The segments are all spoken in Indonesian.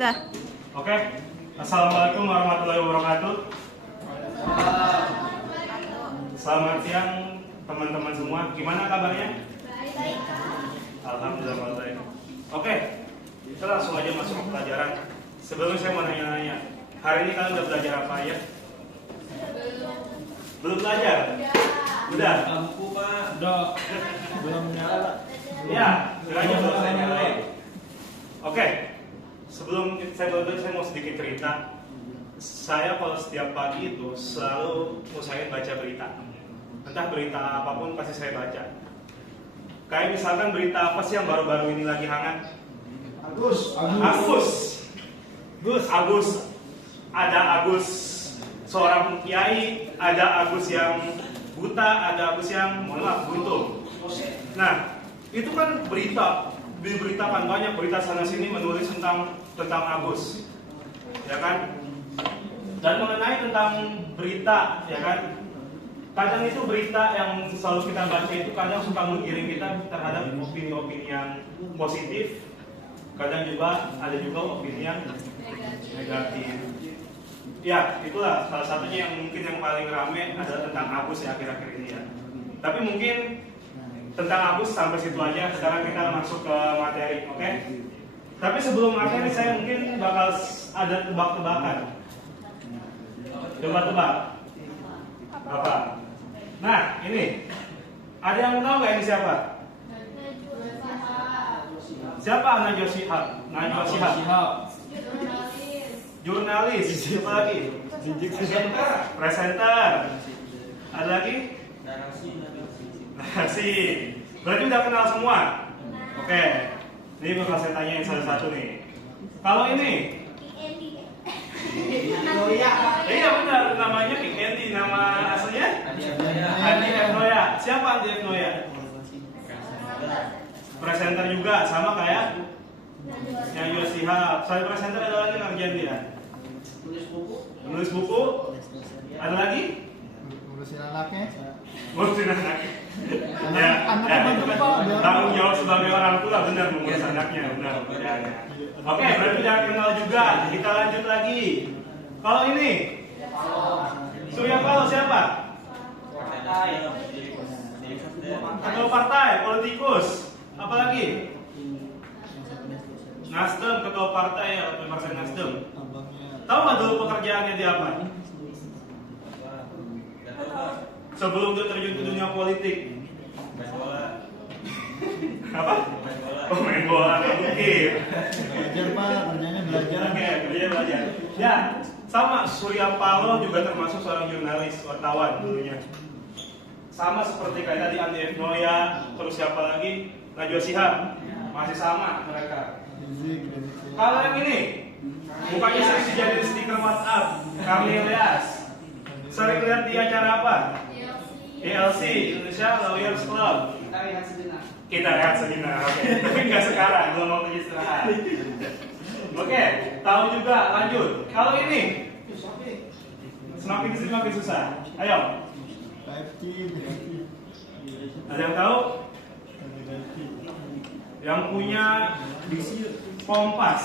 Dah. Oke. Assalamualaikum warahmatullahi wabarakatuh. Selamat siang teman-teman semua. Gimana kabarnya? Baik. Alhamdulillah baik. Oke. Kita langsung aja masuk ke pelajaran. Sebelumnya saya mau nanya-nanya. Hari ini kalian udah belajar apa ya? Belum belajar? Udah. Lampu Pak, udah belum nyala. Ya, kiranya belum saya nyalain. Oke. Sebelum saya belajar, saya mau sedikit cerita. Saya kalau setiap pagi itu selalu usahain baca berita. Entah berita apapun pasti saya baca. Kayak misalkan berita apa sih yang baru-baru ini lagi hangat? Agus. Ada Agus seorang kiai, ada Agus yang buta, ada Agus yang mohon maaf buntung. Nah, itu kan berita, diberitakan banyak berita sana sini menulis tentang Agus, ya kan? Dan mengenai tentang berita, ya kan? Kadang itu berita yang selalu kita baca itu kadang suka menggiring kita terhadap opini-opini yang positif. Kadang juga ada opini yang negatif. Ya, itulah salah satunya yang mungkin yang paling ramai adalah tentang Agus ya akhir-akhir ini ya. Tapi mungkin tentang Agus sampai situ aja. Sekarang kita masuk ke materi, oke? Tapi sebelum materi saya mungkin bakal ada tebak-tebakan. Tebak-tebak. Apa? Nah, ini. Ada yang tahu nggak ini siapa? Siapa Najwa Shihab? Najwa Shihab. Jurnalis. Siapa lagi? Presenter. Ada lagi? Narasi. Berarti udah kenal semua? Oke. Ini bakal saya tanyain satu-satu nih. Kalau ini? Iya benar, namanya Kik Endi. Nama aslinya? Andi F. Noya. Siapa Andi F. Noya? Presenter juga, sama kayak Najwa Shihab. Selain presenter ada lagi ngerjain dia? Menulis buku. Ada lagi? Ngurusin anaknya. Ngurusin anaknya. Ya, tanggung jawab sebagai orang tua benar mengurus anaknya, benar. Oke, berarti udah kenal juga. Kita lanjut lagi. Kalau ini, Surya Paloh siapa? Ketua partai, politikus. Apa lagi? Nasdem, ketua partai ya, ketua partai Nasdem. Tahu nggak dulu pekerjaannya dia apa? Sebelum dia terjun ke dunia politik. Apa? Oh, main bola nggak mungkin. Belajar Pak, kerjanya belajar. Oke, kerjanya belajar. Ya, sama Surya Paloh juga termasuk seorang jurnalis, wartawan dulunya. Sama seperti kayak tadi Andi F. Noya, terus siapa lagi? Najwa Shihab. Masih sama mereka. Kalau yang ini, mukanya sering dijadiin stiker WhatsApp, Karni Ilyas. Sering lihat di acara apa? ELC, Indonesia Lawyers Club. Kita rehat sejenak, oke. Tapi nggak sekarang, belum mau istirahat. Oke, tahu juga, lanjut. Kalau ini, semakin kesini semakin susah. Ayo. Ada yang tahu? Yang punya Kompas.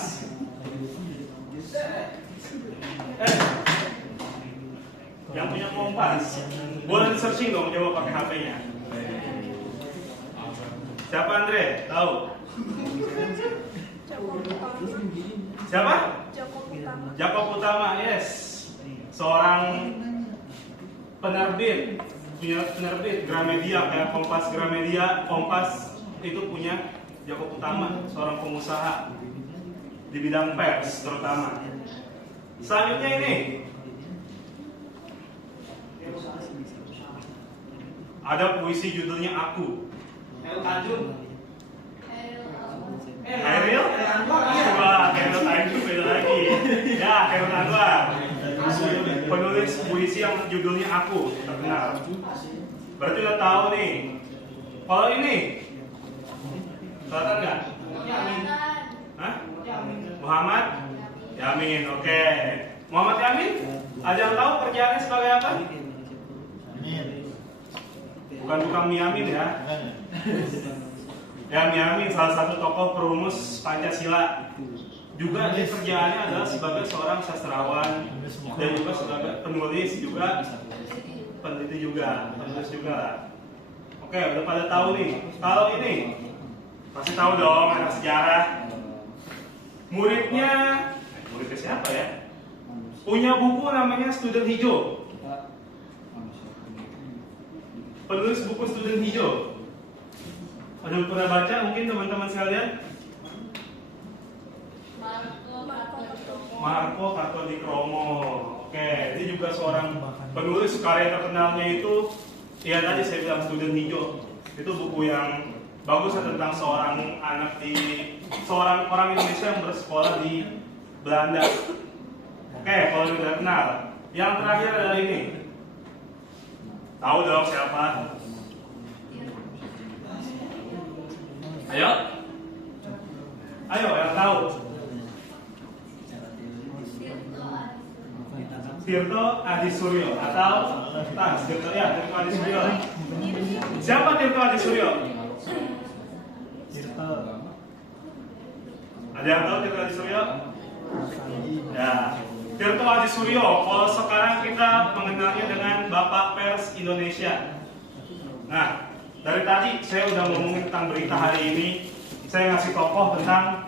Yang punya Kompas. Boleh di searching dong, coba pakai HP-nya. Siapa Andre? Tahu? Siapa? Jakob Utama, yes. Seorang penerbit Gramedia, kayak Kompas Gramedia, Kompas itu punya Jakob Utama, seorang pengusaha di bidang pers terutama. Selanjutnya ini ada puisi judulnya Aku. Hairil? Wah, Hairil Tanjung beda lagi. Ya, Hairil Anwar. Penulis puisi yang judulnya Aku, terkenal. Berarti udah tahu nih. Kalau ini, kelihatan nggak? Hah? Muhammad Yamin, oke. Muhammad Yamin, ada yang tahu kerjaannya sebagai apa? Bukan tukang mie Yamin ya. Ya, Mie Yamin salah satu tokoh perumus Pancasila. juga dia kerjaannya adalah sebagai seorang sastrawan dan juga sebagai penulis juga, peneliti juga, penulis juga. Oke, udah pada tahu nih. Kalau ini pasti tahu dong, anak sejarah. Muridnya siapa ya? Punya buku namanya Student Hijau. Penulis buku Student Hijau. Ada pernah baca mungkin teman-teman sekalian? Marco Kartodikromo. Oke, dia juga seorang penulis. Karya terkenalnya itu, ya tadi saya bilang Student Hijau. Itu buku yang bagus tentang seorang orang Indonesia yang bersekolah di Belanda. Oke, kalau sudah kenal. Yang terakhir adalah ini. Tahu dong siapa? Ayo, yang tahu. Tirto Adi Suryo atau Tirto Adi Suryo. Siapa Tirto Adi Suryo? Tirto. Ada yang tahu Tirto Adi Suryo? Ya, Tirto Adi Suryo. Kalau sekarang kita mengenalnya dengan Bapak Pers Indonesia. Nah, dari tadi saya udah ngomongin tentang berita hari ini. Saya ngasih tokoh tentang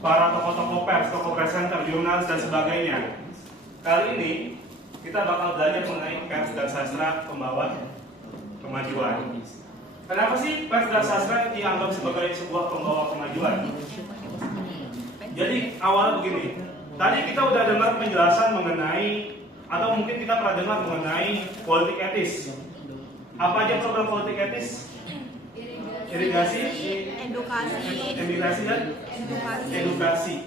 para tokoh-tokoh pers, tokoh presenter, jurnalis dan sebagainya. Kali ini kita bakal belajar mengenai pers dan sastra pembawa kemajuan. Kenapa sih pers dan sastra dianggap sebagai sebuah pembawa kemajuan? Jadi awalnya begini. Tadi kita udah dengar penjelasan mengenai, atau mungkin kita pernah dengar mengenai politik etis. Apa aja program politik etis? Irigasi, edukasi dan edukasi.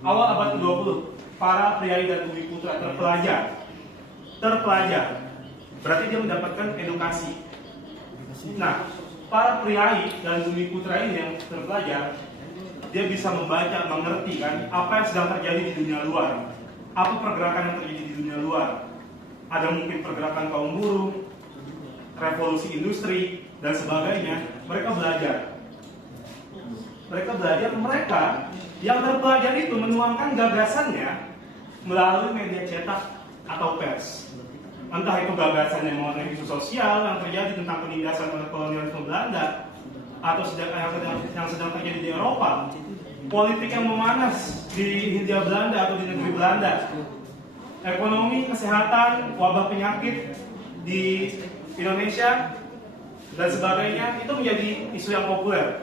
Awal abad ke-20, para priai dan bumi putra terpelajar. Berarti dia mendapatkan edukasi. Nah, para priai dan bumi putra ini yang terpelajar, dia bisa membaca, mengerti kan apa yang sedang terjadi di dunia luar. Apa pergerakan yang terjadi di dunia luar? Ada mungkin pergerakan kaum buruh, revolusi industri dan sebagainya. Mereka belajar, mereka yang terpelajar itu menuangkan gagasannya melalui media cetak atau pers. Entah itu gagasannya mengenai isu sosial yang terjadi tentang penindasan oleh kolonialisme Belanda, atau yang sedang terjadi di Eropa, politik yang memanas di Hindia Belanda atau di negeri Belanda, ekonomi, kesehatan, wabah penyakit di Indonesia dan sebagainya, itu menjadi isu yang populer.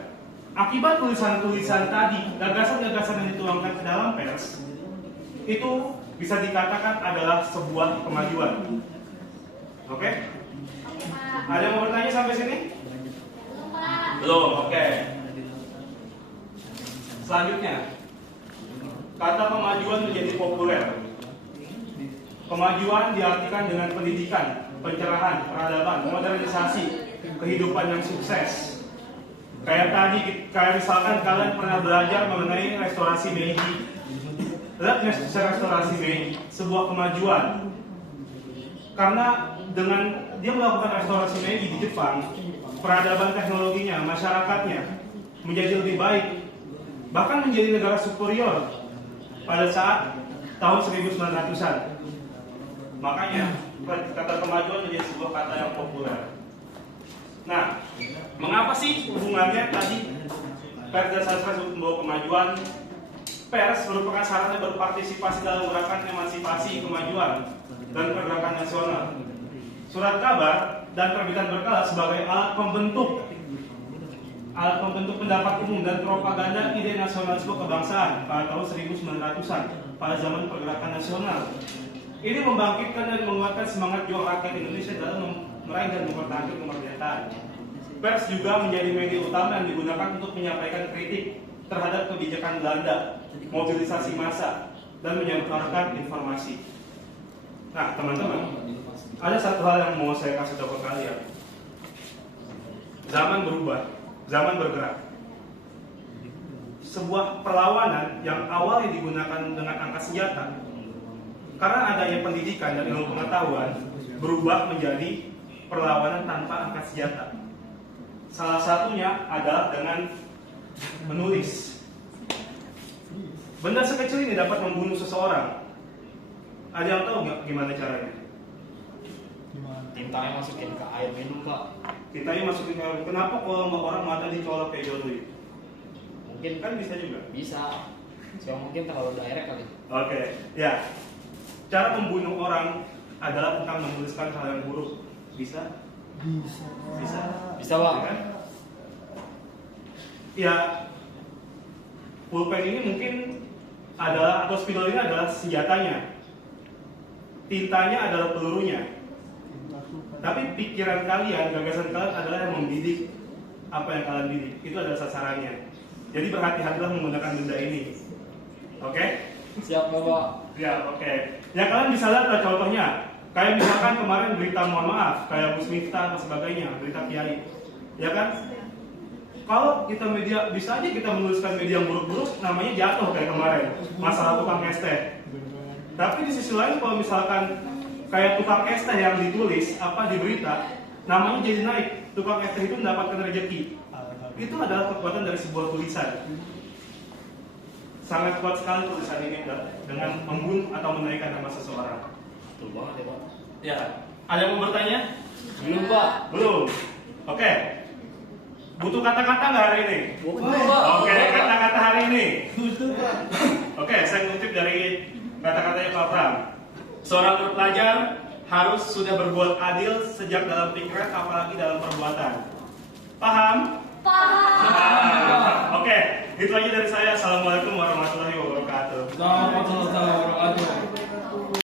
Akibat tulisan-tulisan tadi, gagasan-gagasan yang dituangkan ke dalam pers, itu bisa dikatakan adalah sebuah kemajuan. Oke? Ada yang mau bertanya sampai sini? Belum, oke. Selanjutnya, kata kemajuan menjadi populer. Kemajuan diartikan dengan pendidikan, pencerahan, peradaban, modernisasi, kehidupan yang sukses. Kayak misalkan kalian pernah belajar mengenai restorasi Meiji. Lihat restorasi Meiji, sebuah kemajuan. Karena dengan dia melakukan restorasi Meiji di Jepang, peradaban teknologinya, masyarakatnya menjadi lebih baik, bahkan menjadi negara superior pada saat tahun 1900-an. Makanya kata kemajuan menjadi sebuah kata yang populer. Nah, mengapa sih hubungannya tadi pers dan sastra membawa kemajuan? Pers merupakan sarana berpartisipasi dalam gerakan emansipasi, kemajuan, dan pergerakan nasional. Surat kabar dan terbitan berkala sebagai alat pembentuk pendapat umum dan propaganda ide nasionalisme kebangsaan pada tahun 1900-an pada zaman pergerakan nasional. Ini membangkitkan dan menguatkan semangat juang rakyat Indonesia dalam meraih dan mempertahankan kemerdekaan. Pers juga menjadi media utama yang digunakan untuk menyampaikan kritik terhadap kebijakan Belanda, mobilisasi massa, dan menyampaikan informasi. Nah, teman-teman, ada satu hal yang mau saya kasih tahu ke kalian. Zaman berubah, zaman bergerak. Sebuah perlawanan yang awalnya digunakan dengan angkat senjata, karena adanya pendidikan dan ilmu pengetahuan, berubah menjadi perlawanan tanpa angkat senjata. Salah satunya adalah dengan menulis. benda sekecil ini dapat membunuh seseorang. Ada yang tahu nggak gimana caranya? Gimana? Tintanya masukin ke air minum Pak. Kitanya masukin ke kenapa kalau orang mata dicolok kayak John? Mungkin Kan bisa juga. bisa. Cuma mungkin terlalu direct kali. Oke, ya. Cara membunuh orang adalah tentang menuliskan hal yang buruk. Bisa? Bisa. Bisa. Bisa Pak. Ya kan? Ya, pulpen ini mungkin adalah atau spidol ini adalah senjatanya. Tintanya adalah pelurunya. Tapi pikiran kalian, gagasan kalian adalah yang membidik apa yang kalian bidik. Itu adalah sasarannya. Jadi berhati-hatilah menggunakan benda ini. Oke? Siap Bapak. Ya, oke. Ya kalian bisa lihat lah contohnya. Kayak misalkan kemarin berita mohon maaf, kayak Gus Miftah dan sebagainya, berita kiai. Ya kan? Kalau kita media, bisa aja kita menuliskan media yang buruk-buruk, namanya jatuh kayak kemarin. Masalah tukang es teh. Tapi di sisi lain kalau misalkan kayak tukang es teh yang ditulis apa di berita, namanya jadi naik. Tukang es teh itu mendapatkan rezeki. Itu adalah kekuatan dari sebuah tulisan. Sangat kuat sekali tulisan ini dengan membunuh atau menaikkan nama seseorang. Betul banget ya Pak. Ya, ada yang mau bertanya? Belum Pak. Belum. Oke. Butuh kata-kata nggak hari ini? Butuh Pak. Oke, kata-kata hari ini. Butuh Pak. Oke, saya ngutip dari kata-katanya Pak Pram. Seorang berpelajar harus sudah berbuat adil sejak dalam pikiran, apalagi dalam perbuatan. Paham? Paham. Oke, itu aja dari saya. Assalamualaikum warahmatullahi wabarakatuh. Assalamualaikum warahmatullahi wabarakatuh.